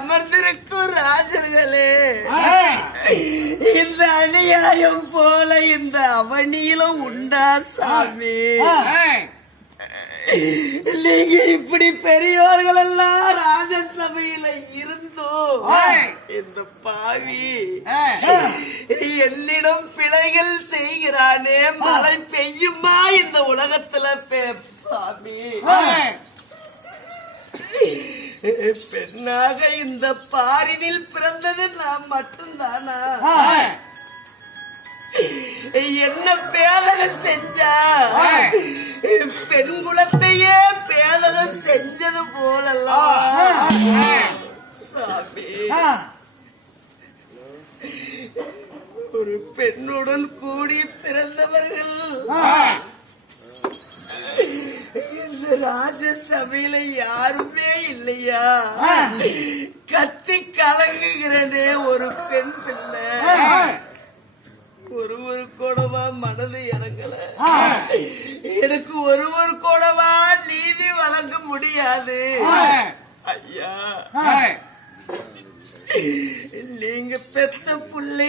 அமர்ந்திருக்கும் ராஜர்களே. இந்த அநியாயம் போல இந்த அவனியிலும் உண்டா சாமி? நீங்க இப்படி பெரியவர்கள் எல்லாம் ராஜசபையில இருந்தோம். இந்த பாவி என்னிடம் பிழைகள் செய்கிறானே மழை பெய்யுமா இந்த உலகத்துல பே- சாமி? பெண்ணாக இந்த பாரினில் பிறந்தது நான் மட்டும்தானா? என்ன பேதகம் செஞ்சா? பெண் குலத்தையே பேதகம் செஞ்சது போலலாம் சாமி. ஒரு பெண்ணுடன் கூடி பிறந்தவர்கள். இந்த ராஜசபையில யாருமே இல்லையா? கத்தி கலங்குகிறனே ஒரு பெண் பிள்ளை. ஒருவர் கூடவா மனது இறங்கல? எனக்கு ஒருவர் கூடவா நீதி வழங்க முடியாது. ஐயா. நீங்க பெத்த புள்ளை